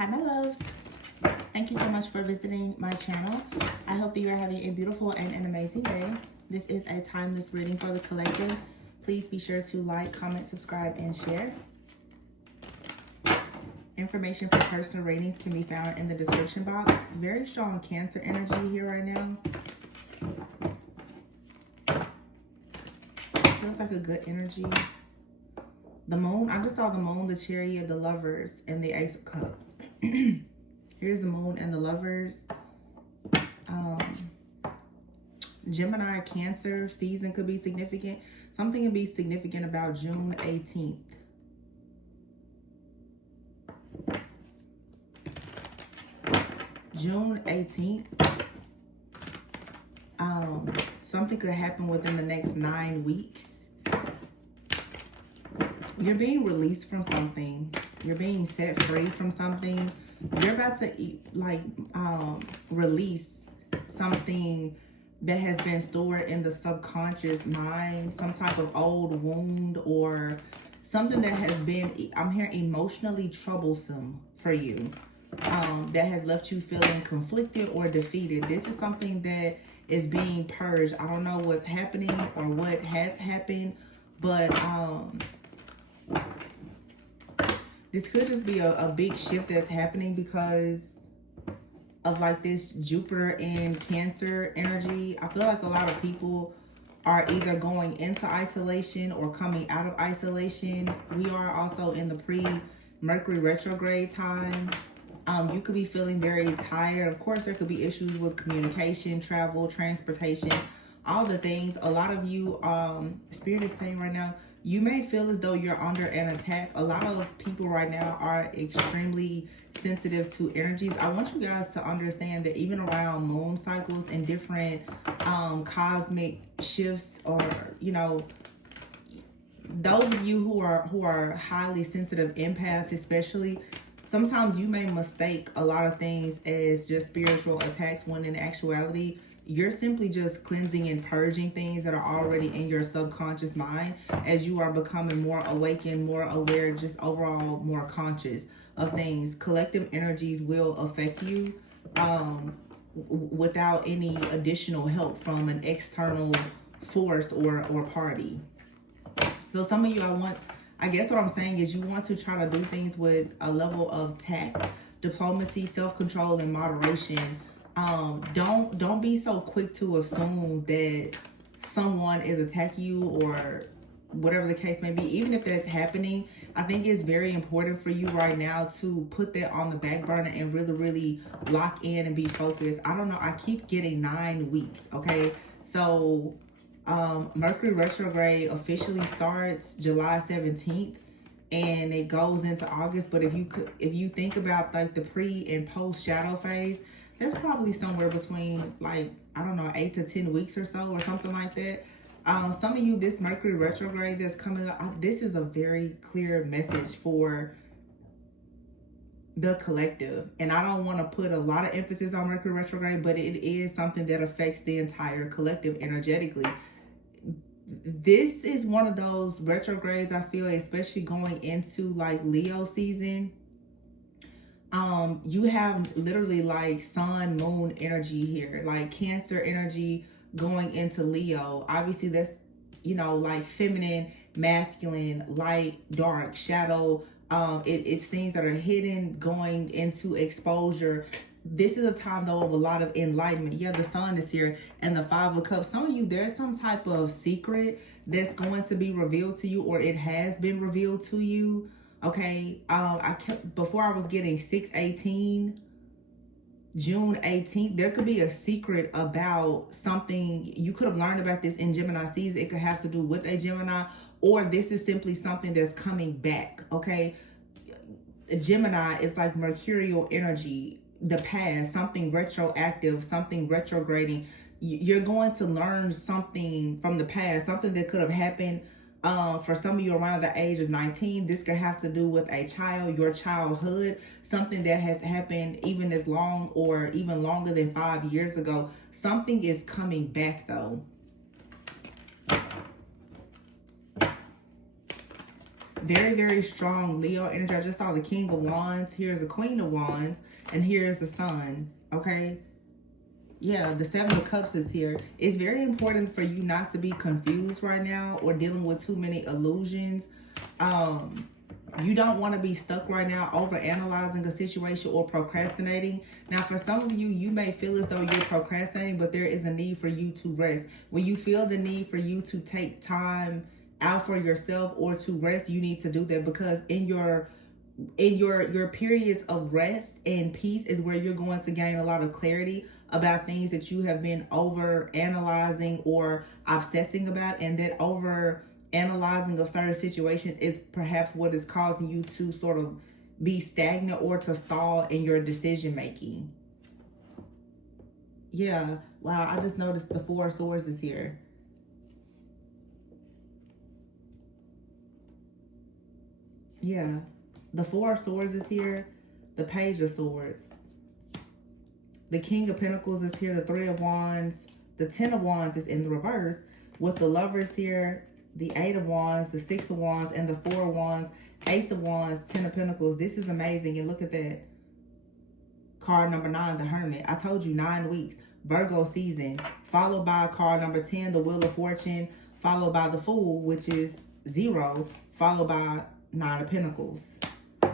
Hi, my loves. Thank you so much for visiting my channel. I hope that you are having a beautiful and an amazing day. This is a timeless reading for the collective. Please be sure to like, comment, subscribe, and share. Information for personal readings can be found in the description box. Very strong Cancer energy here right now. Feels like a good energy. The moon, I just saw the moon, the chariot, the lovers, and the ace of cups. Here's the moon and the lovers. Gemini, Cancer season could be significant. Something could be significant about June 18th. June 18th. Something could happen within the next 9 weeks. You're being released from something. You're being set free from something. You're about to release something that has been stored in the subconscious mind, some type of old wound or something that has been, I'm hearing, emotionally troublesome for you, that has left you feeling conflicted or defeated. This is something that is being purged. I don't know what's happening or what has happened, but this could just be a big shift that's happening because of like this Jupiter in Cancer energy. I feel like a lot of people are either going into isolation or coming out of isolation. We are also in the pre-Mercury retrograde time. You could be feeling very tired. Of course, there could be issues with communication, travel, transportation, all the things. A lot of you, Spirit is saying right now, you may feel as though you're under an attack. A lot of people right now are extremely sensitive to energies. I want you guys to understand that even around moon cycles and different cosmic shifts, or you know, those of you who are highly sensitive empaths especially, sometimes you may mistake a lot of things as just spiritual attacks when in actuality you're simply just cleansing and purging things that are already in your subconscious mind as you are becoming more awakened, more aware, just overall more conscious of things. Collective energies will affect you without any additional help from an external force or party. So some of you, I guess what I'm saying is you want to try to do things with a level of tact, diplomacy, self-control, and moderation. Don't be so quick to assume that someone is attacking you or whatever the case may be. Even if that's happening, I think it's very important for you right now to put that on the back burner and really, really lock in and be focused. I don't know. I keep getting 9 weeks. Okay. So, Mercury retrograde officially starts July 17th and it goes into August. But if you think about like the pre and post shadow phase, that's probably somewhere between like, I don't know, 8 to 10 weeks or so or something like that. Some of you, this Mercury retrograde that's coming up, this is a very clear message for the collective. And I don't want to put a lot of emphasis on Mercury retrograde, but it is something that affects the entire collective energetically. This is one of those retrogrades, I feel, especially going into like Leo season. You have literally like sun, moon energy here, like Cancer energy going into Leo. Obviously that's, you know, like feminine, masculine, light, dark, shadow. It's things that are hidden going into exposure. This is a time though of a lot of enlightenment. Yeah, the sun is here and the 5 of cups. Some of you, there's some type of secret that's going to be revealed to you, or it has been revealed to you. Okay, before I was getting 6/18, June 18th, there could be a secret about something. You could have learned about this in Gemini season. It could have to do with a Gemini, or this is simply something that's coming back. Okay, Gemini is like mercurial energy, the past, something retroactive, something retrograding. You're going to learn something from the past, something that could have happened. For some of you around the age of 19, this could have to do with a child, your childhood, something that has happened even as long or even longer than 5 years ago. Something is coming back though. Very, very strong Leo energy. I just saw the King of Wands. Here's the Queen of Wands. And here's the Sun. Okay. Yeah, the Seven of Cups is here. It's very important for you not to be confused right now or dealing with too many illusions. You don't want to be stuck right now over analyzing a situation or procrastinating. Now, for some of you, you may feel as though you're procrastinating, but there is a need for you to rest. When you feel the need for you to take time out for yourself or to rest, you need to do that, because in your periods of rest and peace is where you're going to gain a lot of clarity about things that you have been over analyzing or obsessing about, and that over analyzing of certain situations is perhaps what is causing you to sort of be stagnant or to stall in your decision making. Yeah, wow, I just noticed the Four of Swords is here. Yeah, the Four of Swords is here, the Page of Swords. The King of Pentacles is here, the Three of Wands. The Ten of Wands is in the reverse, with the Lovers here, the Eight of Wands, the Six of Wands, and the Four of Wands, Ace of Wands, Ten of Pentacles. This is amazing. And look at that. Card number 9, the Hermit. I told you 9 weeks. Virgo season. Followed by card number 10, the Wheel of Fortune. Followed by the Fool, which is 0. Followed by 9 of Pentacles.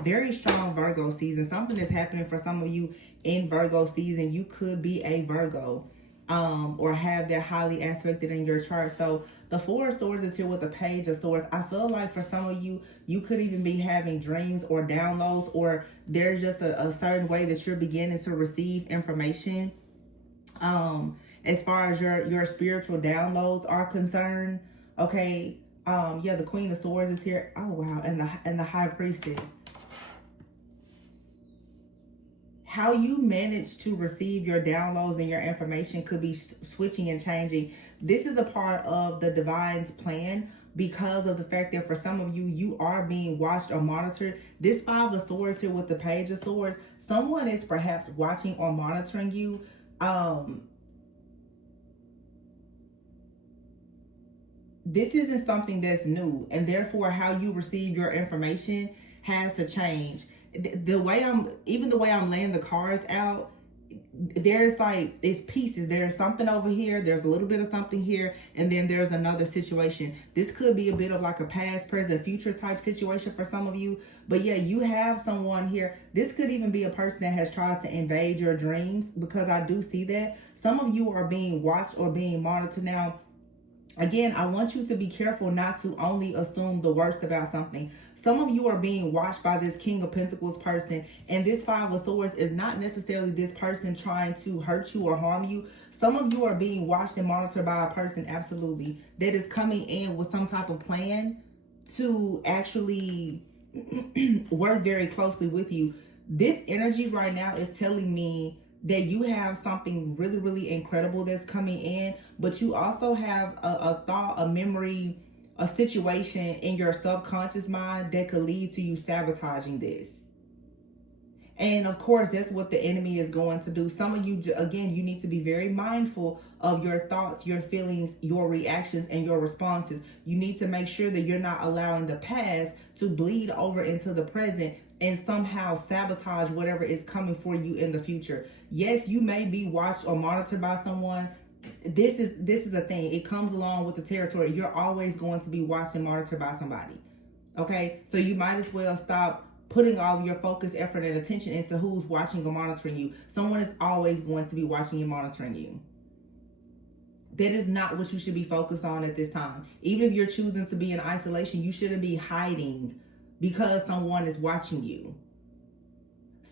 Very strong Virgo season. Something is happening for some of you in Virgo season. You could be a Virgo or have that highly aspected in your chart. So the Four of Swords is here with the Page of Swords. I feel like for some of you, you could even be having dreams or downloads, or there's just a certain way that you're beginning to receive information as far as your spiritual downloads are concerned. Okay. Yeah, the Queen of Swords is here. Oh wow. And the High Priestess. How you manage to receive your downloads and your information could be switching and changing. This is a part of the divine's plan, because of the fact that for some of you, you are being watched or monitored. This Five of Swords here with the Page of Swords, someone is perhaps watching or monitoring you. This isn't something that's new, and therefore how you receive your information has to change. The way I'm laying the cards out, there's like, it's pieces. There's something over here, there's a little bit of something here, and then there's another situation. This could be a bit of like a past, present, future type situation for some of you. But yeah, you have someone here. This could even be a person that has tried to invade your dreams, because I do see that. Some of you are being watched or being monitored. Now, again, I want you to be careful not to only assume the worst about something. Some of you are being watched by this King of Pentacles person, and this Five of Swords is not necessarily this person trying to hurt you or harm you. Some of you are being watched and monitored by a person, absolutely, that is coming in with some type of plan to actually work very closely with you. This energy right now is telling me that you have something really, really incredible that's coming in, but you also have a thought, a memory, a situation in your subconscious mind that could lead to you sabotaging this. And of course, that's what the enemy is going to do. Some of you, again, you need to be very mindful of your thoughts, your feelings, your reactions, and your responses. You need to make sure that you're not allowing the past to bleed over into the present and somehow sabotage whatever is coming for you in the future. Yes, you may be watched or monitored by someone. This is a thing. It comes along with the territory. You're always going to be watched and monitored by somebody. Okay? So you might as well stop putting all of your focus, effort, and attention into who's watching or monitoring you. Someone is always going to be watching and monitoring you. That is not what you should be focused on at this time. Even if you're choosing to be in isolation, you shouldn't be hiding because someone is watching you.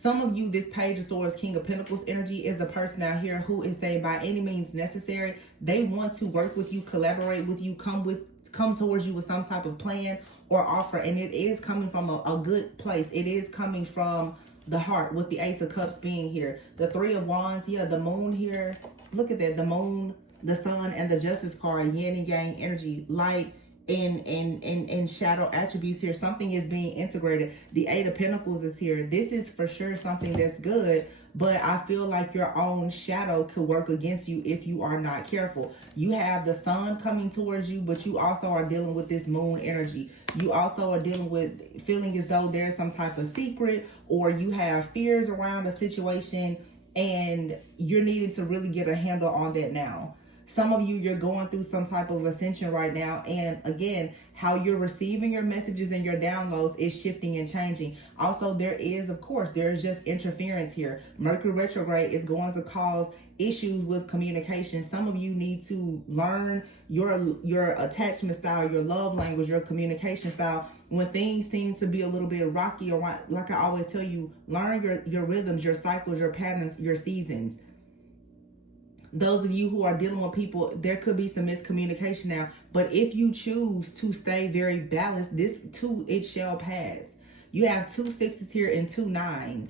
Some of you, this Page of Swords, King of Pentacles energy is a person out here who is saying by any means necessary, they want to work with you, collaborate with you, come towards you with some type of plan or offer. And it is coming from a good place. It is coming from the heart, with the Ace of Cups being here. The Three of Wands, yeah, the Moon here. Look at that, the Moon, the Sun, and the Justice card, yin and yang energy. Like, in shadow attributes here. Something is being integrated. The Eight of Pentacles is here. This is for sure something that's good, but I feel like your own shadow could work against you if you are not careful. You have the sun coming towards you, but you also are dealing with this moon energy. You also are dealing with feeling as though there's some type of secret, or you have fears around a situation and you're needing to really get a handle on that now. Some of you, you're going through some type of ascension right now. And again, how you're receiving your messages and your downloads is shifting and changing. Also, there is, of course, there's just interference here. Mercury retrograde is going to cause issues with communication. Some of you need to learn your attachment style, your love language, your communication style. When things seem to be a little bit rocky, or like I always tell you, learn your rhythms, your cycles, your patterns, your seasons. Those of you who are dealing with people, there could be some miscommunication now. But if you choose to stay very balanced, this too, it shall pass. You have 2 6s here and 2 9s.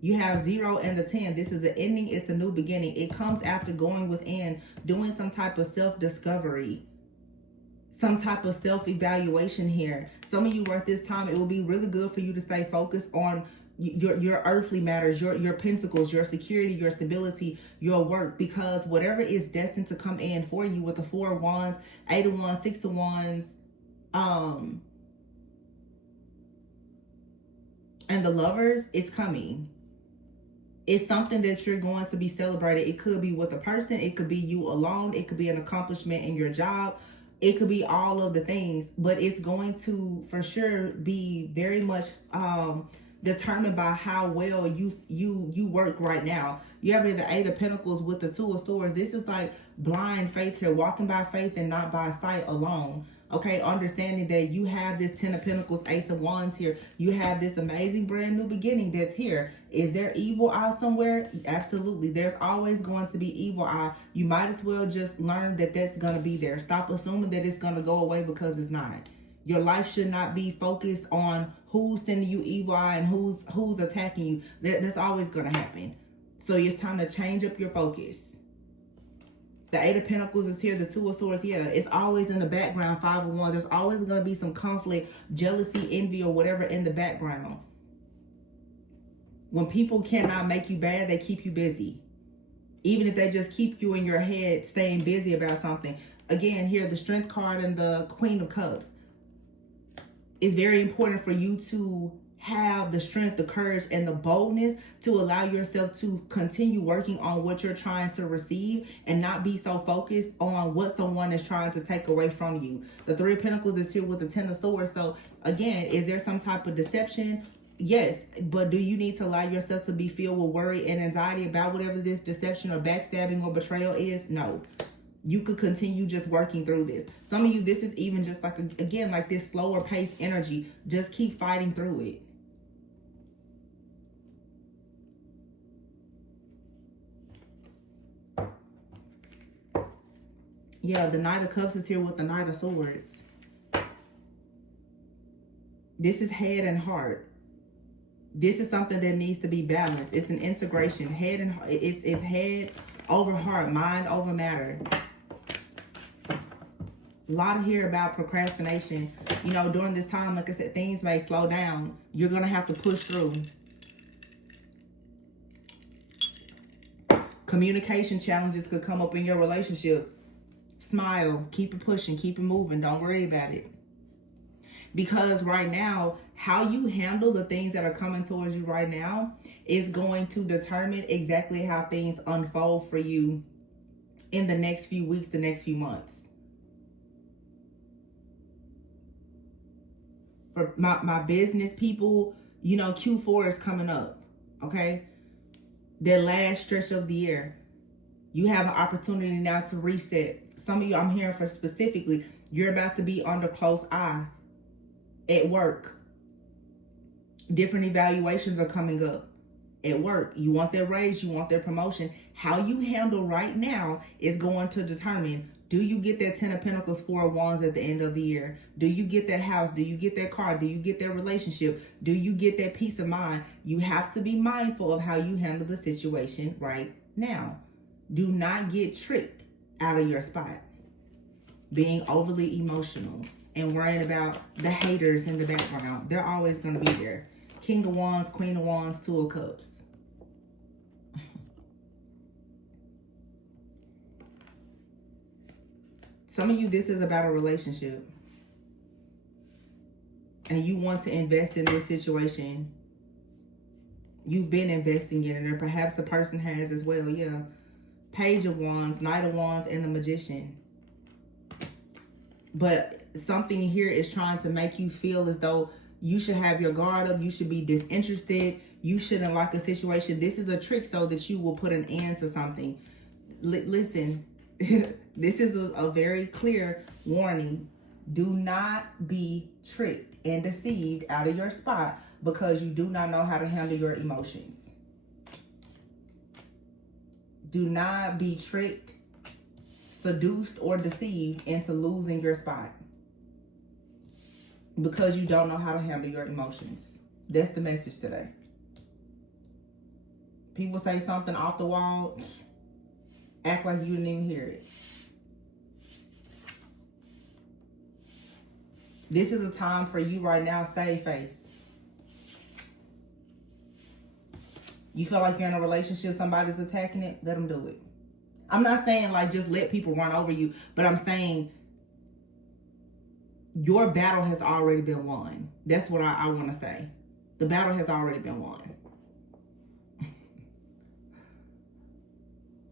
You have 0 and the 10. This is an ending. It's a new beginning. It comes after going within, doing some type of self-discovery, some type of self-evaluation here. Some of you at this time, it will be really good for you to stay focused on your earthly matters, your pentacles, your security, your stability, your work, because whatever is destined to come in for you with the 4 of Wands, 8 of Wands, 6 of Wands, and the Lovers, is coming. It's something that you're going to be celebrated. It could be with a person, it could be you alone, it could be an accomplishment in your job, it could be all of the things, but it's going to for sure be very much determined by how well you work right now. You have the 8 of Pentacles with the 2 of Swords. This is like blind faith here, walking by faith and not by sight alone. Okay, understanding that you have this 10 of Pentacles, Ace of Wands here. You have this amazing brand new beginning that's here. Is there evil eye somewhere? Absolutely. There's always going to be evil eye. You might as well just learn that that's going to be there. Stop assuming that it's going to go away, because it's not. Your life should not be focused on who's sending you evil eye and who's attacking you. That's always going to happen. So it's time to change up your focus. The 8 of Pentacles is here. The 2 of Swords, yeah, it's always in the background. 5 of Wands, there's always going to be some conflict, jealousy, envy, or whatever in the background. When people cannot make you bad, they keep you busy. Even if they just keep you in your head staying busy about something. Again, here, the Strength card and the Queen of Cups. It's very important for you to have the strength, the courage, and the boldness to allow yourself to continue working on what you're trying to receive and not be so focused on what someone is trying to take away from you. The 3 of Pentacles is here with the 10 of Swords. So again, is there some type of deception? Yes, but do you need to allow yourself to be filled with worry and anxiety about whatever this deception or backstabbing or betrayal is? No. You could continue just working through this. Some of you, this is even just like, again, like this slower paced energy. Just keep fighting through it. Yeah, the Knight of Cups is here with the Knight of Swords. This is head and heart. This is something that needs to be balanced. It's an integration. Head and it's head over heart, mind over matter. A lot here about procrastination. You know, during this time, like I said, things may slow down. You're going to have to push through. Communication challenges could come up in your relationship. Smile, keep it pushing, keep it moving. Don't worry about it. Because right now, how you handle the things that are coming towards you right now is going to determine exactly how things unfold for you in the next few weeks, the next few months. For my business people, you know, Q4 is coming up, okay? The last stretch of the year. You have an opportunity now to reset. Some of you, I'm hearing for specifically, you're about to be under close eye at work. Different evaluations are coming up at work. You want their raise, you want their promotion. How you handle right now is going to determine, do you get that 10 of Pentacles, 4 of Wands at the end of the year? Do you get that house? Do you get that car? Do you get that relationship? Do you get that peace of mind? You have to be mindful of how you handle the situation right now. Do not get tricked out of your spot. being overly emotional, and worrying about the haters in the background. They're always going to be there. King of Wands, Queen of Wands, Two of Cups. Some of you, this is about a relationship. And you want to invest in this situation. You've been investing in it, or perhaps a person has as well. Yeah. Page of Wands, Knight of Wands, and the Magician. But something here is trying to make you feel as though you should have your guard up. You should be disinterested. You shouldn't like a situation. This is a trick so that you will put an end to something. Listen, this is a very clear warning. Do not be tricked and deceived out of your spot because you do not know how to handle your emotions. Do not be tricked, seduced, or deceived into losing your spot because you don't know how to handle your emotions. That's the message today. People say something off the wall, act like you didn't even hear it. This is a time for you right now, save face. You feel like you're in a relationship, somebody's attacking it, let them do it. I'm not saying like just let people run over you, but I'm saying your battle has already been won. That's what I want to say. The battle has already been won.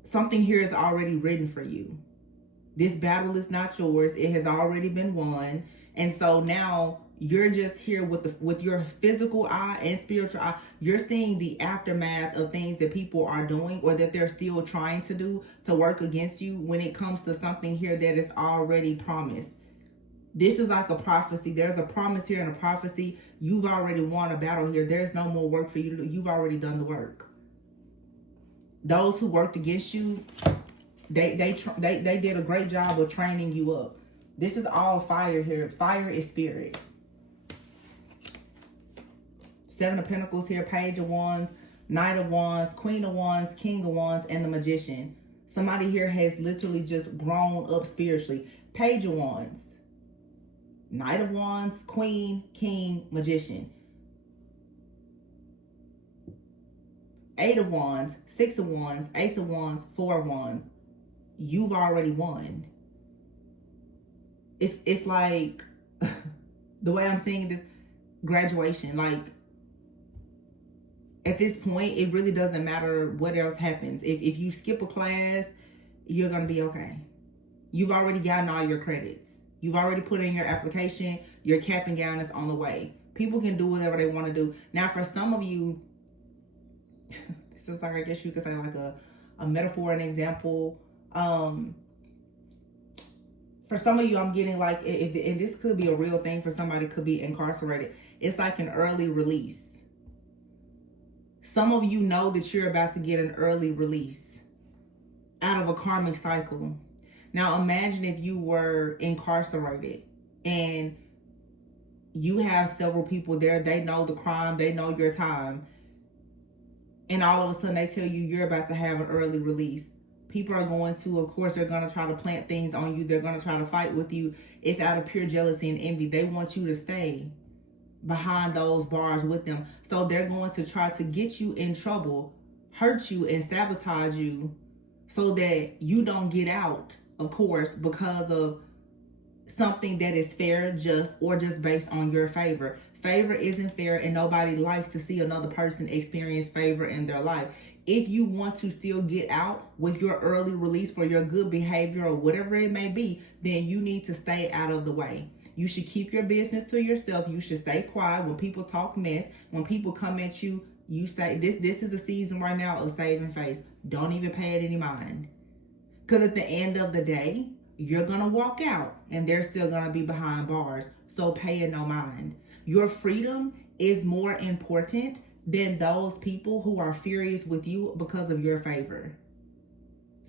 Something here is already written for you. This battle is not yours. It has already been won. And so now you're just here with your physical eye and spiritual eye. You're seeing the aftermath of things that people are doing or that they're still trying to do to work against you when it comes to something here that is already promised. This is like a prophecy. There's a promise here and a prophecy. You've already won a battle here. There's no more work for you to do. You've already done the work. Those who worked against you, they did a great job of training you up. This is all fire here. Fire is spirit. Seven of Pentacles here, Page of Wands, Knight of Wands, Queen of Wands, King of Wands, and the Magician. Somebody here has literally just grown up spiritually. Page of Wands, Knight of Wands, Queen, King, Magician. Eight of Wands, Six of Wands, Ace of Wands, Four of Wands. You've already won. It's like, the way I'm seeing this, graduation. Like, at this point, it really doesn't matter what else happens. If you skip a class, you're going to be okay. You've already gotten all your credits. You've already put in your application. Your cap and gown is on the way. People can do whatever they want to do. Now, for some of you, this is like, I guess you could say like a metaphor, an example. For some of you, I'm getting like, and this could be a real thing for somebody, could be incarcerated. It's like an early release. Some of you know that you're about to get an early release out of a karmic cycle. Now, imagine if you were incarcerated and you have several people there. They know the crime. They know your time. And all of a sudden they tell you you're about to have an early release. People are going to, of course, they're going to try to plant things on you. They're going to try to fight with you. It's out of pure jealousy and envy. They want you to stay behind those bars with them. So they're going to try to get you in trouble, hurt you, and sabotage you so that you don't get out, of course, because of something that is fair, just, or just based on your favor. Favor isn't fair, and nobody likes to see another person experience favor in their life. If you want to still get out with your early release for your good behavior or whatever it may be, then you need to stay out of the way. You should keep your business to yourself. You should stay quiet. When people talk mess, when people come at you, you say, this is a season right now of saving face. Don't even pay it any mind. Because at the end of the day, you're going to walk out and they're still going to be behind bars. So pay it no mind. Your freedom is more important than those people who are furious with you because of your favor.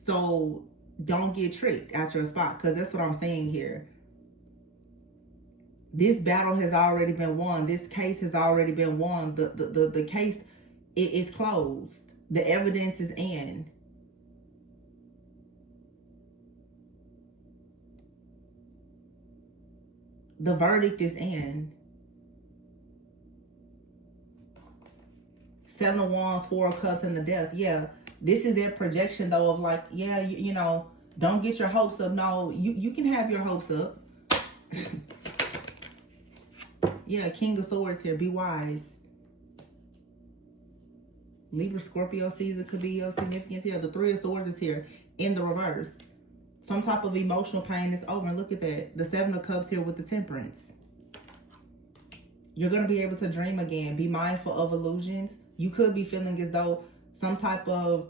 So don't get tricked out your spot, because that's what I'm saying here. This battle has already been won. This case has already been won. The case is closed. The evidence is in. The verdict is in. 7 of Wands, 4 of Cups, and the Death. Yeah, this is their projection though of like, yeah, you know, don't get your hopes up. No, you can have your hopes up. Yeah, King of Swords here. Be wise. Libra, Scorpio season could be your significance here. The 3 of Swords is here in the reverse. Some type of emotional pain is over. And look at that. The 7 of Cups here with the Temperance. You're going to be able to dream again. Be mindful of illusions. You could be feeling as though some type of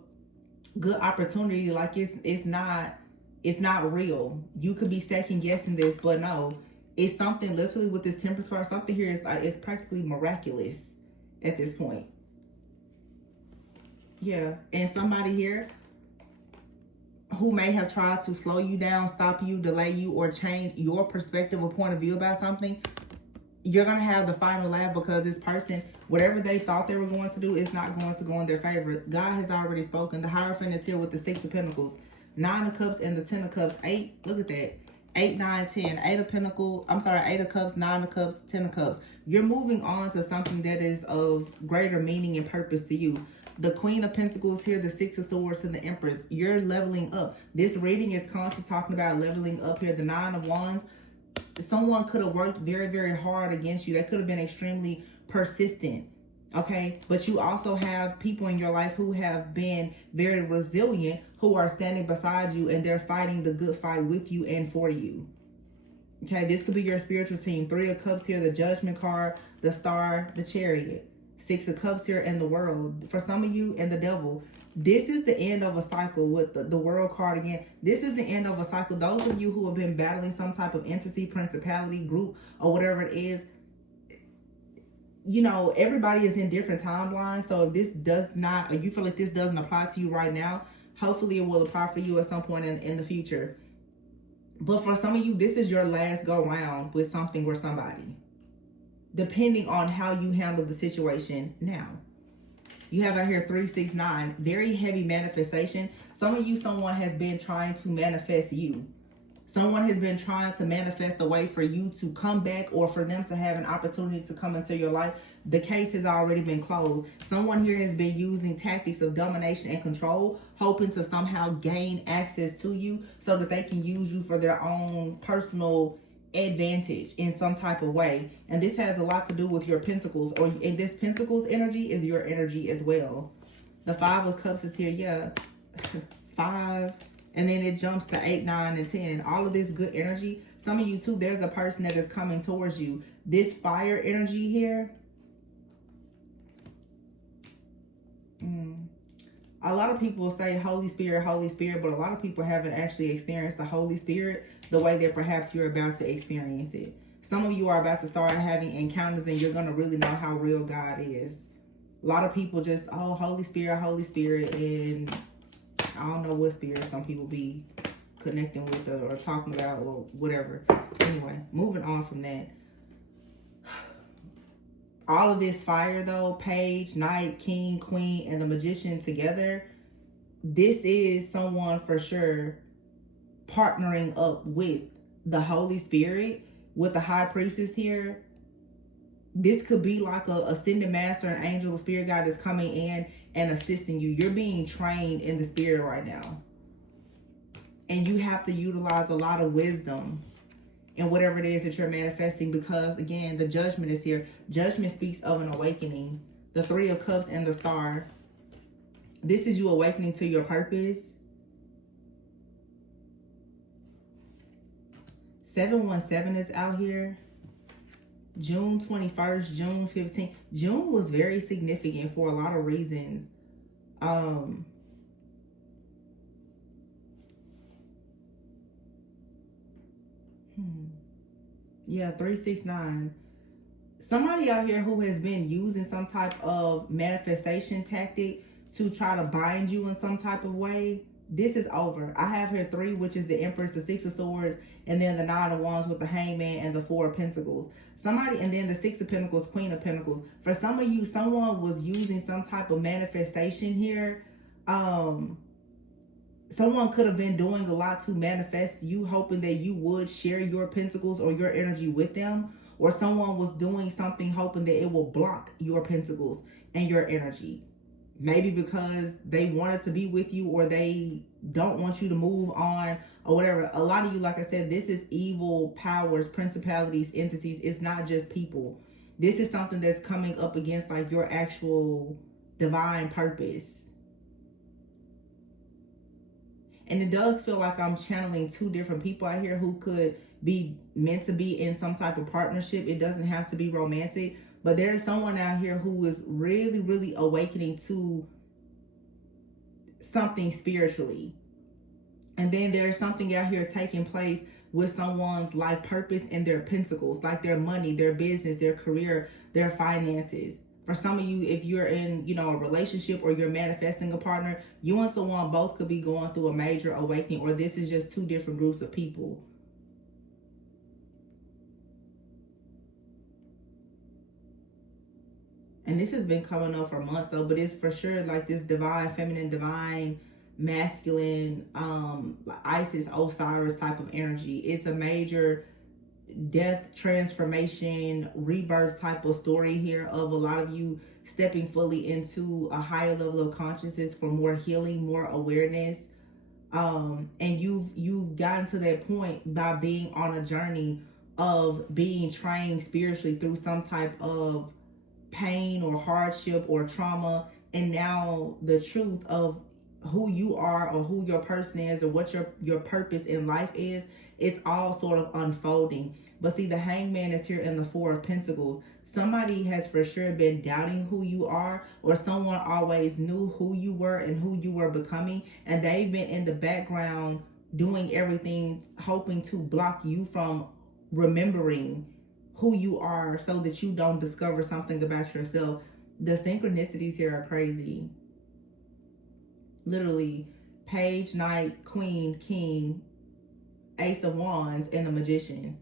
good opportunity, like it's not real. You could be second guessing this, but no. It's something literally with this Temperance card. Something here is like, it's practically miraculous at this point. Yeah, and somebody here who may have tried to slow you down, stop you, delay you, or change your perspective or point of view about something, you're going to have the final laugh because this person, whatever they thought they were going to do, is not going to go in their favor. God has already spoken. The Hierophant is here with the 6 of Pentacles, 9 of Cups, and the 10 of Cups. 8, look at that. 8, 9, 10. 8 of Pentacles, 8 of Cups, 9 of Cups, 10 of Cups. You're moving on to something that is of greater meaning and purpose to you. The Queen of Pentacles here, the 6 of Swords, and the Empress. You're leveling up. This reading is constantly talking about leveling up here. The 9 of Wands. Someone could have worked very, very hard against you. They could have been extremely persistent. Okay? But you also have people in your life who have been very resilient, who are standing beside you, and they're fighting the good fight with you and for you. Okay? This could be your spiritual team. 3 of Cups here, the Judgment card, the Star, the Chariot. 6 of Cups here, and the World. For some of you, and the Devil. This is the end of a cycle with the World card again. This is the end of a cycle. Those of you who have been battling some type of entity, principality, group, or whatever it is, you know, everybody is in different timelines. So if this does not, or you feel like this doesn't apply to you right now, hopefully it will apply for you at some point in the future. But for some of you, this is your last go round with something or somebody, depending on how you handle the situation now. You have out here 3, 6, 9. Very heavy manifestation. Some of you, someone has been trying to manifest you. Someone has been trying to manifest a way for you to come back, or for them to have an opportunity to come into your life. The case has already been closed. Someone here has been using tactics of domination and control, hoping to somehow gain access to you so that they can use you for their own personal advantage in some type of way. And this has a lot to do with your Pentacles, or in this Pentacles energy is your energy as well. The 5 of Cups is here. Yeah. 5, and then it jumps to 8, 9, and 10. All of this good energy. Some of you too, there's a person that is coming towards you. This fire energy here, a lot of people say Holy Spirit, but a lot of people haven't actually experienced the Holy Spirit the way that perhaps you're about to experience it. Some of you are about to start having encounters, and you're going to really know how real God is. A lot of people just, oh, Holy Spirit, and I don't know what spirit some people be connecting with or talking about or whatever. Anyway, moving on from that. All of this fire though, Page, Knight, King, Queen, and the Magician together, this is someone for sure partnering up with the Holy Spirit, with the High Priestess here. This could be like a ascended master, an angel, a spirit guide that's coming in and assisting you. You're being trained in the spirit right now. And you have to utilize a lot of wisdom in whatever it is that you're manifesting, because again, the Judgment is here. Judgment speaks of an awakening. The 3 of Cups and the Star. This is you awakening to your purpose. 717 is out here. June 21st, June 15th. June was very significant for a lot of reasons. Yeah, 369. Somebody out here who has been using some type of manifestation tactic to try to bind you in some type of way, this is over. I have here 3, which is the Empress, the 6 of Swords, and then the 9 of Wands with the Hangman and the 4 of Pentacles. Somebody, and then the 6 of Pentacles, Queen of Pentacles. For some of you, someone was using some type of manifestation here someone could have been doing a lot to manifest you, hoping that you would share your pentacles or your energy with them, or someone was doing something hoping that it will block your pentacles and your energy. Maybe because they wanted to be with you, or they don't want you to move on, or whatever. A lot of you, like I said, this is evil powers, principalities, entities. It's not just people. This is something that's coming up against like your actual divine purpose. And it does feel like I'm channeling two different people out here who could be meant to be in some type of partnership. It doesn't have to be romantic, but there's someone out here who is really, really awakening to something spiritually. And then there's something out here taking place with someone's life purpose and their pentacles, like their money, their business, their career, their finances. For some of you, if you're in, a relationship or you're manifesting a partner, you and someone both could be going through a major awakening, or this is just two different groups of people. And this has been coming up for months though, but it's for sure like this divine feminine, divine masculine, Isis, Osiris type of energy. It's a major death, transformation, rebirth type of story here of a lot of you stepping fully into a higher level of consciousness for more healing, more awareness. And you've gotten to that point by being on a journey of being trained spiritually through some type of pain or hardship or trauma, and now the truth of who you are or who your person is or what your purpose in life is, it's all sort of unfolding. But see, the Hangman is here in the Four of Pentacles. Somebody has for sure been doubting who you are, or someone always knew who you were and who you were becoming, and they've been in the background doing everything hoping to block you from remembering who you are so that you don't discover something about yourself. The synchronicities here are crazy. Literally, Page, Knight, Queen, King, Ace of Wands, and the Magician.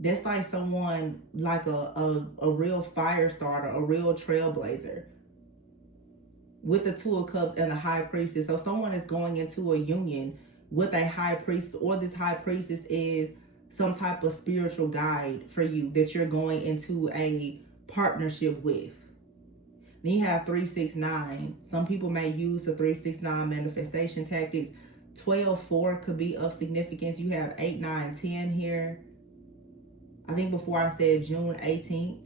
That's like someone like a real fire starter, a real trailblazer. With the Two of Cups and the High Priestess. So someone is going into a union with a High Priestess, or this High Priestess is some type of spiritual guide for you that you're going into a partnership with. Then you have 369. Some people may use the 369 manifestation tactics. 12-4 could be of significance. You have 8, 9, 10 here. I think before I said June 18th.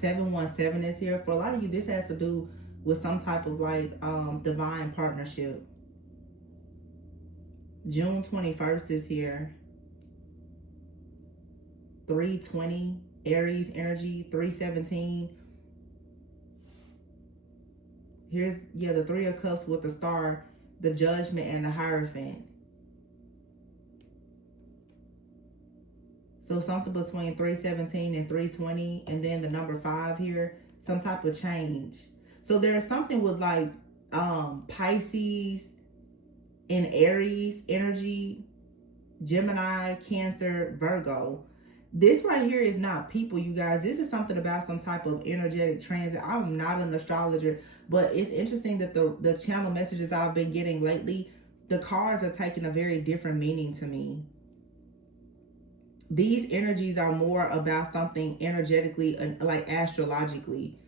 (717) is here. For a lot of you, this has to do with some type of like divine partnership. June 21st is here. 320, Aries energy. 317. Here's, the Three of Cups with the Star, the Judgment, and the Hierophant. So something between 317 and 320, and then the number 5 here, some type of change. So there's something with like Pisces and Aries energy, Gemini, Cancer, Virgo. This right here is not people, you guys. This is something about some type of energetic transit. I'm not an astrologer, but it's interesting that the channel messages I've been getting lately, the cards are taking a very different meaning to me. These energies are more about something energetically, like astrologically.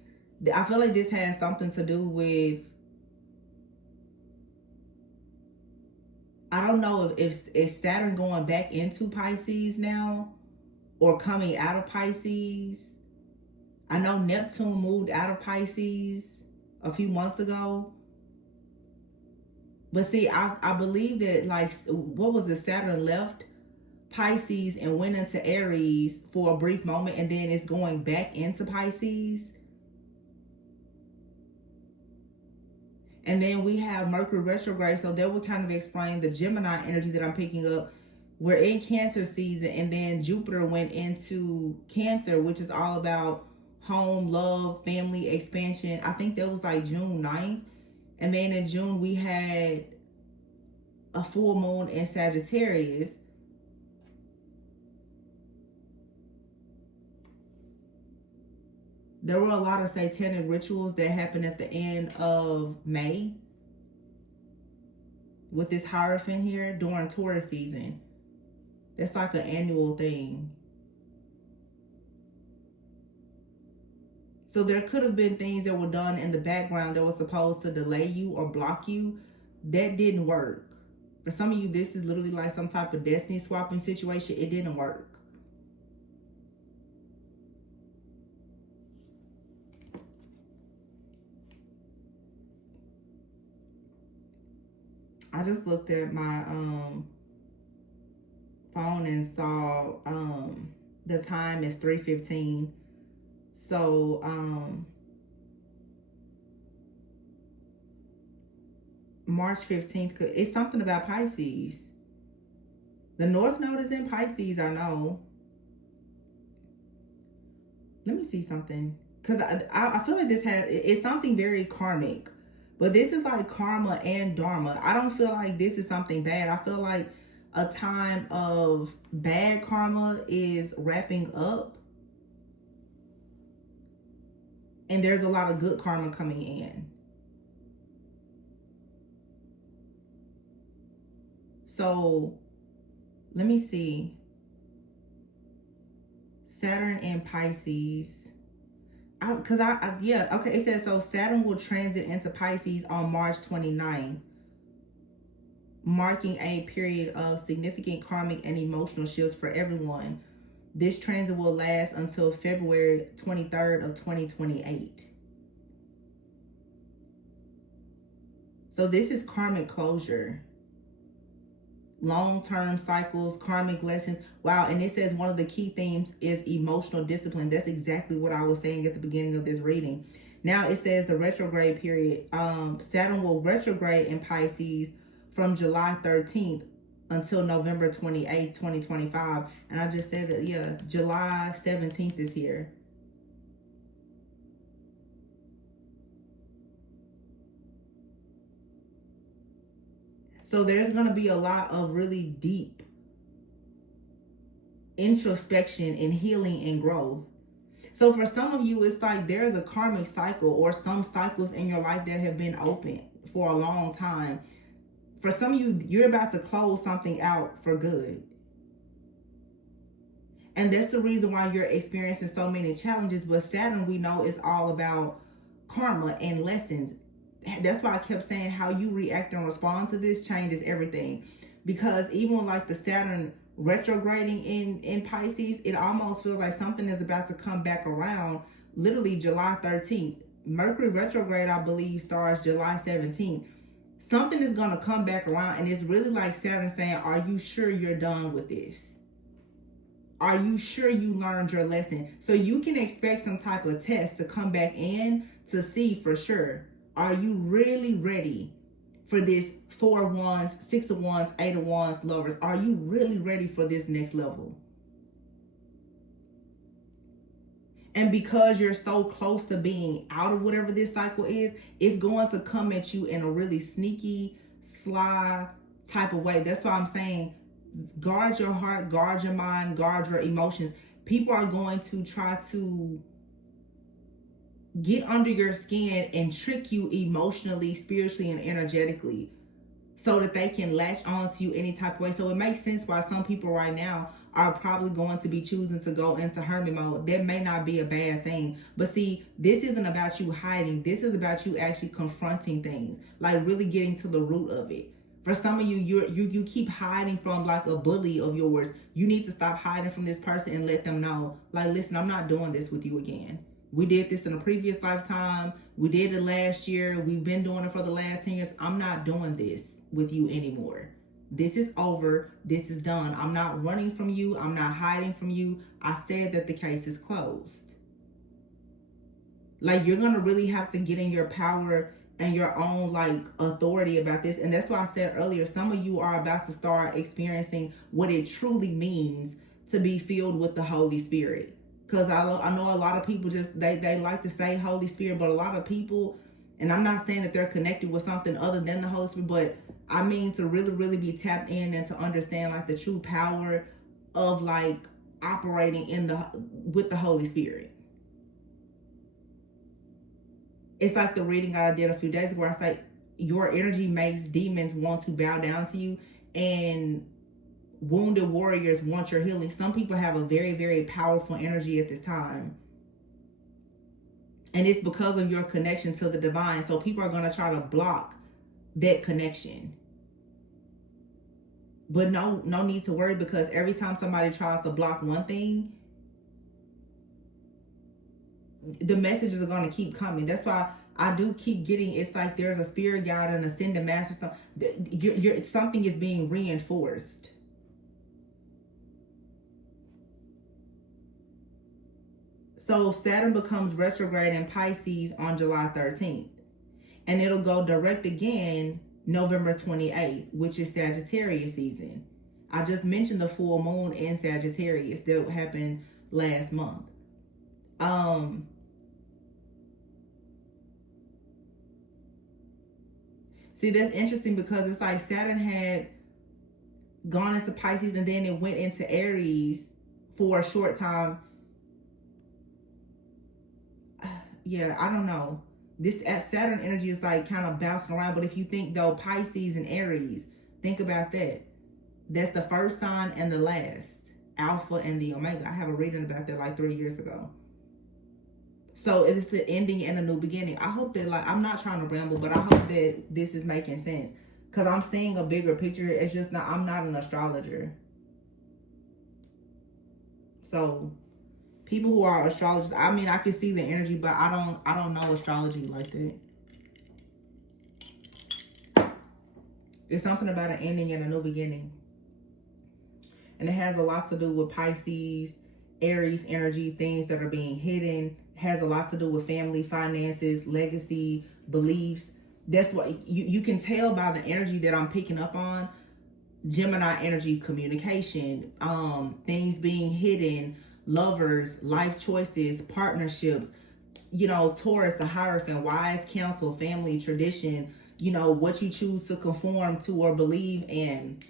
I feel like this has something to do with, I don't know if it's Saturn going back into Pisces now or coming out of Pisces. I know Neptune moved out of Pisces a few months ago. But see, I believe that, like, what was it? Saturn left Pisces and went into Aries for a brief moment, and then it's going back into Pisces. And then we have Mercury retrograde, so that would kind of explain the Gemini energy that I'm picking up. We're in Cancer season, and then Jupiter went into Cancer, which is all about home, love, family, expansion. I think that was like June 9th. And then in June, we had a full moon in There were a lot of satanic rituals that happened at the end of May with this Hierophant here during Taurus season. That's like an annual thing. So there could have been things that were done in the background that were supposed to delay you or block you. That didn't work. For some of you, this is literally like some type of destiny swapping situation. It didn't work. I just looked at my phone and saw the time is 3:15. So March 15th, it's something about Pisces. The North Node is in Pisces, I know. Let me see something. Because I feel like it's something very karmic. But this is like karma and dharma. I don't feel like this is something bad. I feel like a time of bad karma is wrapping up. And there's a lot of good karma coming in. So, let me see. Saturn and Pisces. It says, so Saturn will transit into Pisces on March 29th, marking a period of significant karmic and emotional shifts for everyone. This transit will last until February 23rd of 2028. So this is karmic closure. Long-term cycles, karmic lessons. Wow, and it says one of the key themes is emotional discipline. That's exactly what I was saying at the beginning of this reading. Now it says the retrograde period. Saturn will retrograde in Pisces from July 13th until November 28th, 2025. And I just said that, yeah, July 17th is here. So there's going to be a lot of really deep introspection and healing and growth. So for some of you, it's like there's a karmic cycle or some cycles in your life that have been open for a long time. For some of you, you're about to close something out for good. And that's the reason why you're experiencing so many challenges. But Saturn, we know, is all about karma and lessons. That's why I kept saying how you react and respond to this changes everything. Because even like the Saturn retrograding in Pisces, it almost feels like something is about to come back around literally July 13th. Mercury retrograde, I believe, starts July 17th. Something is going to come back around, and it's really like Saturn saying, are you sure you're done with this? Are you sure you learned your lesson? So you can expect some type of test to come back in to see for sure. Are you really ready for this 4 of Wands, 6 of Wands, 8 of Wands, lovers? Are you really ready for this next level? And because you're so close to being out of whatever this cycle is, it's going to come at you in a really sneaky, sly type of way. That's why I'm saying guard your heart, guard your mind, guard your emotions. People are going to try to get under your skin and trick you emotionally, spiritually, and energetically so that they can latch on to you any type of way. So it makes sense why some people right now are probably going to be choosing to go into hermit mode. That may not be a bad thing. But see, this isn't about you hiding. This is about you actually confronting things, like really getting to the root of it. For some of you, you keep hiding from like a bully of yours. You need to stop hiding from this person and let them know, like, listen, I'm not doing this with you again. We did this in a previous lifetime. We did it last year. We've been doing it for the last 10 years. I'm not doing this with you anymore. This is over. This is done. I'm not running from you. I'm not hiding from you. I said that the case is closed. Like, you're going to really have to get in your power and your own like authority about this. And that's why I said earlier, some of you are about to start experiencing what it truly means to be filled with the Holy Spirit. Because I know a lot of people just, they like to say Holy Spirit, but a lot of people, and I'm not saying that they're connected with something other than the Holy Spirit, but I mean to really, really be tapped in and to understand like the true power of like operating with the Holy Spirit. it's like the reading I did a few days ago where I say your energy makes demons want to bow down to you, and wounded warriors want your healing. Some people have a very, very powerful energy at this time. And it's because of your connection to the divine. So people are going to try to block that connection. But no need to worry, because every time somebody tries to block one thing, the messages are going to keep coming. That's why I do keep getting, it's like there's a spirit guide and ascended master. Something is being reinforced. So Saturn becomes retrograde in Pisces on July 13th. And it'll go direct again November 28th, which is Sagittarius season. I just mentioned the full moon in Sagittarius that happened last month. See, that's interesting because it's like Saturn had gone into Pisces and then it went into Aries for a short time. Yeah, I don't know. This Saturn energy is like kind of bouncing around. But if you think though, Pisces and Aries, think about that. That's the first sign and the last. Alpha and the Omega. I have a reading about that like 3 years ago. So it's the ending and a new beginning. I hope that, like, I'm not trying to ramble, but I hope that this is making sense. Because I'm seeing a bigger picture. It's just not, I'm not an astrologer. So people who are astrologers, I mean, I can see the energy, but I don't know astrology like that. It's something about an ending and a new beginning. And it has a lot to do with Pisces, Aries energy, things that are being hidden. It has a lot to do with family, finances, legacy, beliefs. That's what you can tell by the energy that I'm picking up on. Gemini energy, communication, things being hidden, lovers, life choices, partnerships, you know, Taurus, the Hierophant, wise counsel, family, tradition, you know, what you choose to conform to or believe in.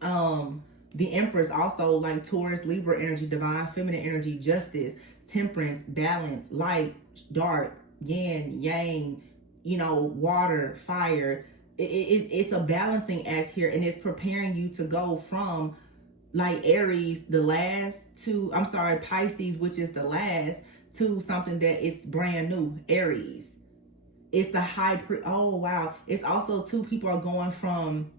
The Empress also, like Taurus, Libra energy, divine feminine energy, justice, temperance, balance, light, dark, yin, yang, you know, water, fire. It's a balancing act here, and it's preparing you to go from like Aries, the last, to, I'm sorry, Pisces, which is the last, to something that it's brand new, Aries. It's the oh wow. It's also too, people are going from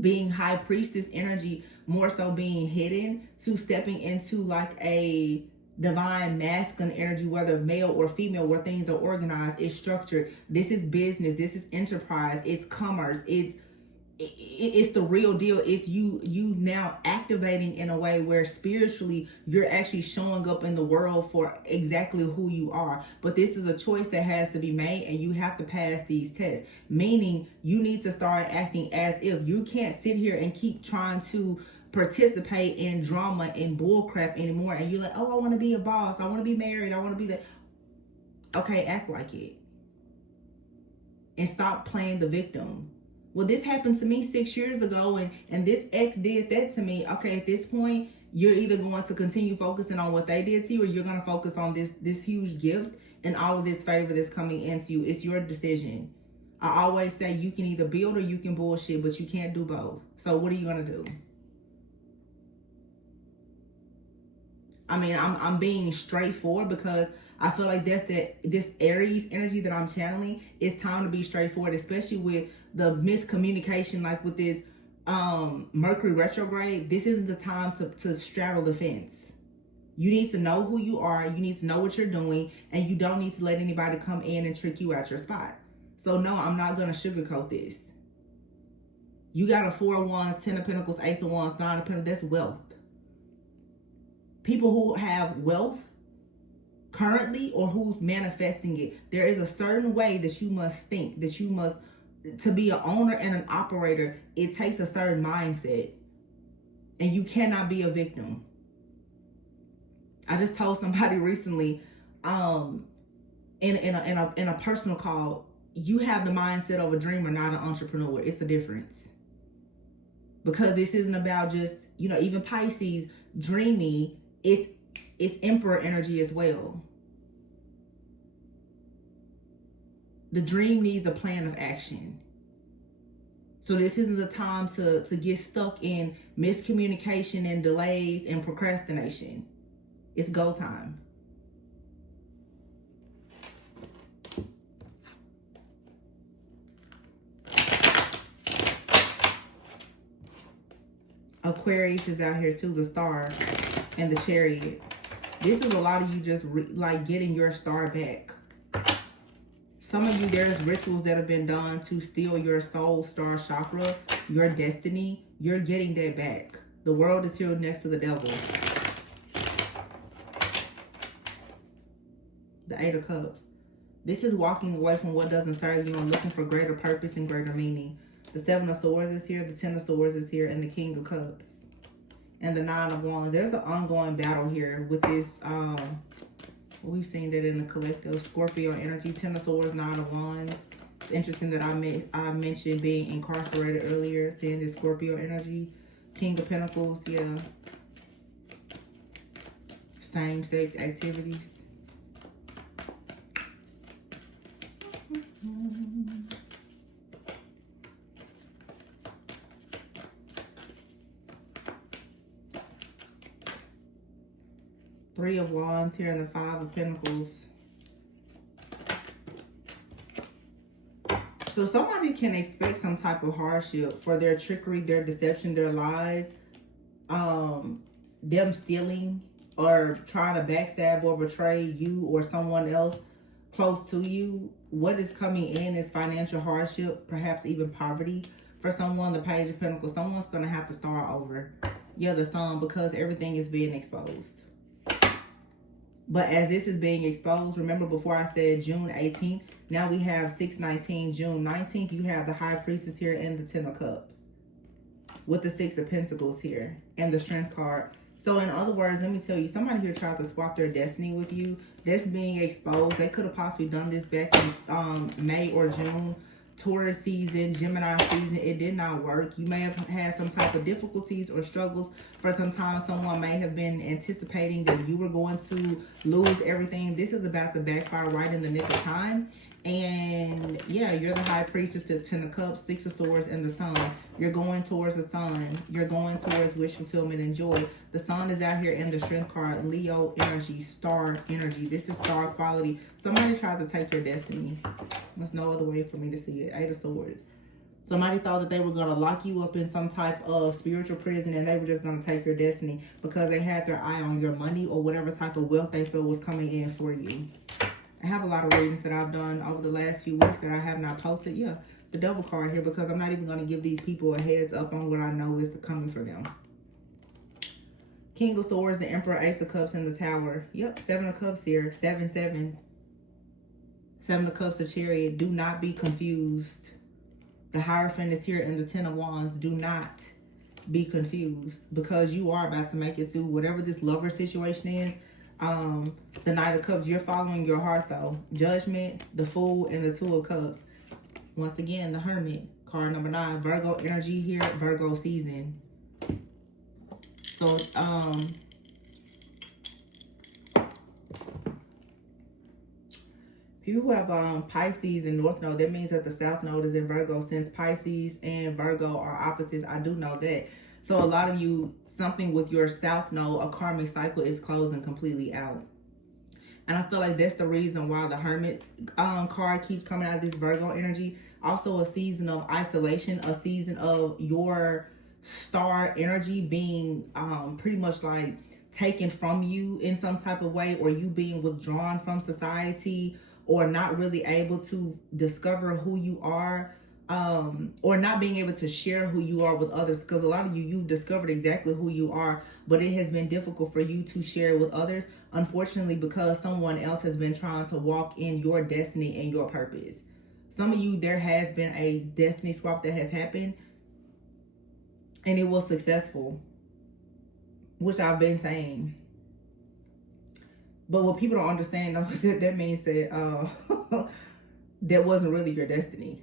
being high priestess energy, more so being hidden, to stepping into like a divine masculine energy, whether male or female, where things are organized, it's structured. This is business, this is enterprise, it's commerce, it's the real deal. It's you now activating in a way where spiritually you're actually showing up in the world for exactly who you are. But this is a choice that has to be made, and you have to pass these tests, meaning you need to start acting as if. You can't sit here and keep trying to participate in drama and bullcrap anymore, and you're like, oh, I want to be a boss, I want to be married, I want to be that. Okay, act like it and stop playing the victim. Well, this happened to me 6 years ago, and this ex did that to me. Okay, at this point, you're either going to continue focusing on what they did to you, or you're going to focus on this huge gift and all of this favor that's coming into you. It's your decision. I always say you can either build or you can bullshit, but you can't do both. So what are you going to do? I mean, I'm being straightforward because I feel like this Aries energy that I'm channeling. It's time to be straightforward, especially with the miscommunication, like with this Mercury retrograde. This isn't the time to straddle the fence. You need to know who you are. You need to know what you're doing, and you don't need to let anybody come in and trick you out your spot. So no, I'm not going to sugarcoat this. You got a 4 of Wands, 10 of Pentacles, Ace of Wands, 9 of Pentacles. That's wealth. People who have wealth currently, or who's manifesting it, there is a certain way that you must think, that you must, to be an owner and an operator, it takes a certain mindset, and you cannot be a victim. I just told somebody recently, in a personal call, you have the mindset of a dreamer, not an entrepreneur. It's a difference, because this isn't about just, you know, even Pisces dreamy. It's Emperor energy as well. The dream needs a plan of action. So this isn't the time to get stuck in miscommunication and delays and procrastination. It's go time. Aquarius is out here too, the Star and the Chariot. This is a lot of you just like getting your star back. Some of you, there's rituals that have been done to steal your soul star chakra, your destiny. You're getting that back. The World is here next to the Devil. The Eight of Cups. This is walking away from what doesn't serve you and looking for greater purpose and greater meaning. The Seven of Swords is here, the Ten of Swords is here, and the King of Cups. And the Nine of Wands. There's an ongoing battle here with this, we've seen that in the collective. Scorpio energy, Ten of Swords, Nine of Wands. It's interesting that I mentioned being incarcerated earlier, seeing this Scorpio energy. King of Pentacles, yeah. Same-sex activities. Three of Wands here and the Five of Pentacles. So somebody can expect some type of hardship for their trickery, their deception, their lies, them stealing or trying to backstab or betray you or someone else close to you. What is coming in is financial hardship, perhaps even poverty. For someone, the Page of Pentacles, someone's going to have to start over. Yeah, the Sun, because everything is being exposed. But as this is being exposed, remember before I said June 18th, now we have 6/19, June 19th, you have the High Priestess here and the Ten of Cups. With the Six of Pentacles here and the Strength card. So in other words, let me tell you, somebody here tried to swap their destiny with you. That's being exposed. They could have possibly done this back in May or June. Taurus season, Gemini season, it did not work. You may have had some type of difficulties or struggles for some time. Someone may have been anticipating that you were going to lose everything. This is about to backfire right in the nick of time. And yeah, you're the High Priestess, the Ten of Cups, Six of Swords, and the Sun. You're going towards the Sun. You're going towards wish fulfillment and joy. The Sun is out here in the Strength card. Leo energy, star energy. This is star quality. Somebody tried to take your destiny. There's no other way for me to see it. Eight of Swords. Somebody thought that they were going to lock you up in some type of spiritual prison and they were just going to take your destiny because they had their eye on your money or whatever type of wealth they feel was coming in for you. I have a lot of readings that I've done over the last few weeks that I have not posted. Yeah, the Devil card here, because I'm not even going to give these people a heads up on what I know is coming for them. King of Swords, the Emperor, Ace of Cups, and the Tower. Yep, Seven of Cups here. 7-7. Seven of Cups, the Chariot. Do not be confused. The Hierophant is here and the Ten of Wands. Do not be confused because you are about to make it to whatever this lover situation is. The Knight of Cups, you're following your heart though. Judgment, the Fool, and the Two of Cups. Once again, the Hermit, card number 9. Virgo energy here, Virgo season. So, people who have Pisces and North Node, that means that the South Node is in Virgo. Since Pisces and Virgo are opposites, I do know that. So a lot of you, something with your South Node, a karmic cycle is closing completely out. And I feel like that's the reason why the Hermit card keeps coming out of this Virgo energy. Also a season of isolation, a season of your star energy being pretty much like taken from you in some type of way, or you being withdrawn from society, or not really able to discover who you are, or not being able to share who you are with others, because a lot of you, you've discovered exactly who you are, but it has been difficult for you to share with others, unfortunately, because someone else has been trying to walk in your destiny and your purpose. Some of you, there has been a destiny swap that has happened, and it was successful, which I've been saying. But what people don't understand, though, is that means that that wasn't really your destiny.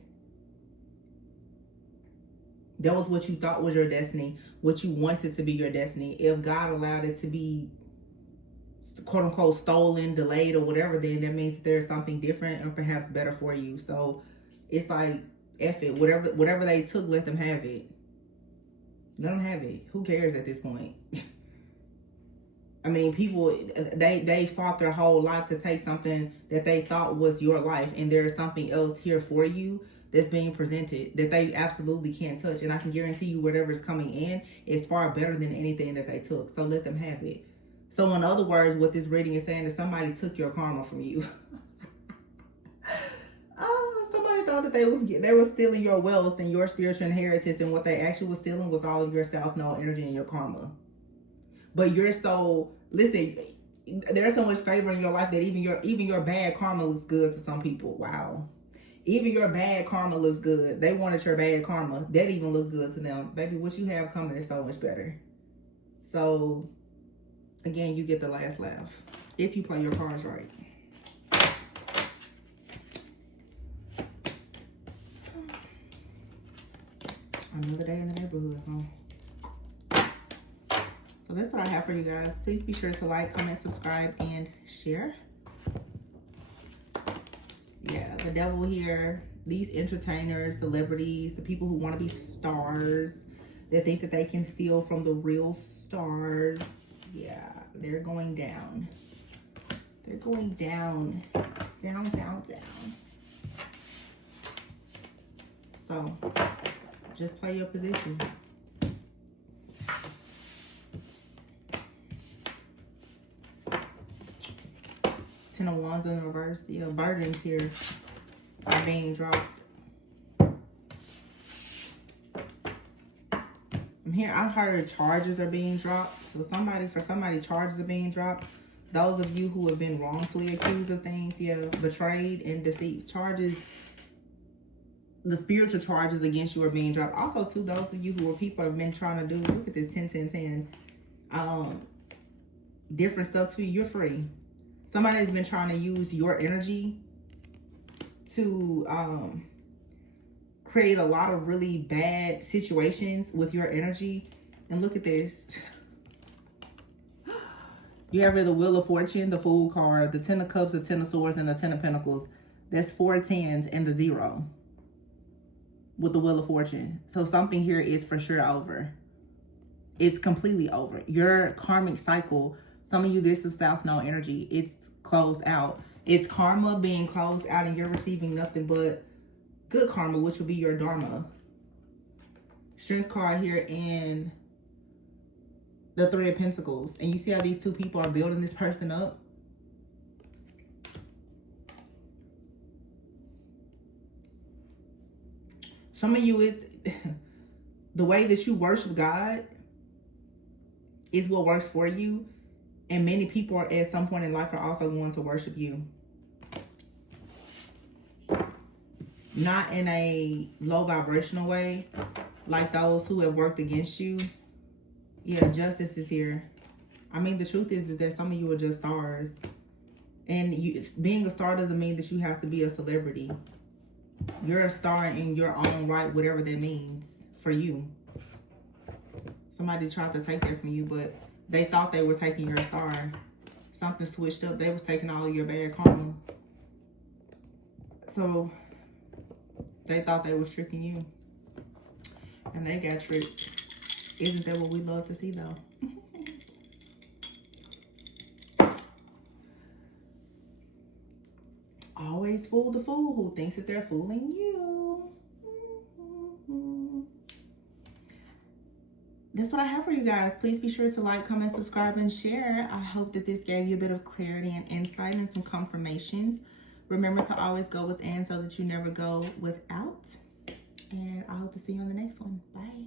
That was what you thought was your destiny, what you wanted to be your destiny. If God allowed it to be quote unquote stolen, delayed, or whatever, then that means that there's something different or perhaps better for you. So it's like, F it. Whatever they took, let them have it. Let them have it. Who cares at this point? I mean, people, they fought their whole life to take something that they thought was your life, and there's something else here for you that's being presented that they absolutely can't touch. And I can guarantee you whatever's coming in is far better than anything that they took. So let them have it. So in other words, what this reading is saying is somebody took your karma from you. Somebody thought that they were stealing your wealth and your spiritual inheritance, and what they actually was stealing was all of your self-knowledge energy and your karma. But you're so, listen, there's so much favor in your life that even your bad karma looks good to some people. Wow. Even your bad karma looks good. They wanted your bad karma. That even look good to them. Baby, what you have coming is so much better. So, again, you get the last laugh if you play your cards right. Another day in the neighborhood, huh? So that's what I have for you guys. Please be sure to like, comment, subscribe, and share. Yeah, the devil here, these entertainers, celebrities, the people who want to be stars, that think that they can steal from the real stars. Yeah, they're going down. They're going down. Down, down, down. So, just play your position. Ten of Wands in reverse. Yeah, burdens here are being dropped. I heard charges are being dropped. So for somebody, charges are being dropped. Those of you who have been wrongfully accused of things, yeah, betrayed and deceived, charges, the spiritual charges against you are being dropped. Also, to those of you who people have been trying to do, look at this 10, 10, 10. Different stuff to you, you're free. Somebody has been trying to use your energy to create a lot of really bad situations with your energy. And look at this. You have the Wheel of Fortune, the Fool card, the Ten of Cups, the Ten of Swords, and the Ten of Pentacles. That's 4 tens and the 0 with the Wheel of Fortune. So something here is for sure over. It's completely over. Your karmic cycle, some of you, this is South Node energy. It's closed out. It's karma being closed out, and you're receiving nothing but good karma, which will be your dharma. Strength card here in the Three of Pentacles. And you see how these two people are building this person up? Some of you, it's the way that you worship God is what works for you. And many people are, at some point in life, are also going to worship you. Not in a low vibrational way, like those who have worked against you. Yeah, justice is here. I mean, the truth is that some of you are just stars. And being a star doesn't mean that you have to be a celebrity. You're a star in your own right, whatever that means for you. Somebody tried to take that from you, but they thought they were taking your star. Something switched up. They was taking all of your bad karma. So they thought they was tricking you. And they got tricked. Isn't that what we love to see, though? Always fool the fool who thinks that they're fooling you. That's what I have for you guys. Please be sure to like, comment, subscribe, and share. I hope that this gave you a bit of clarity and insight and some confirmations. Remember to always go within so that you never go without. And I hope to see you on the next one. Bye.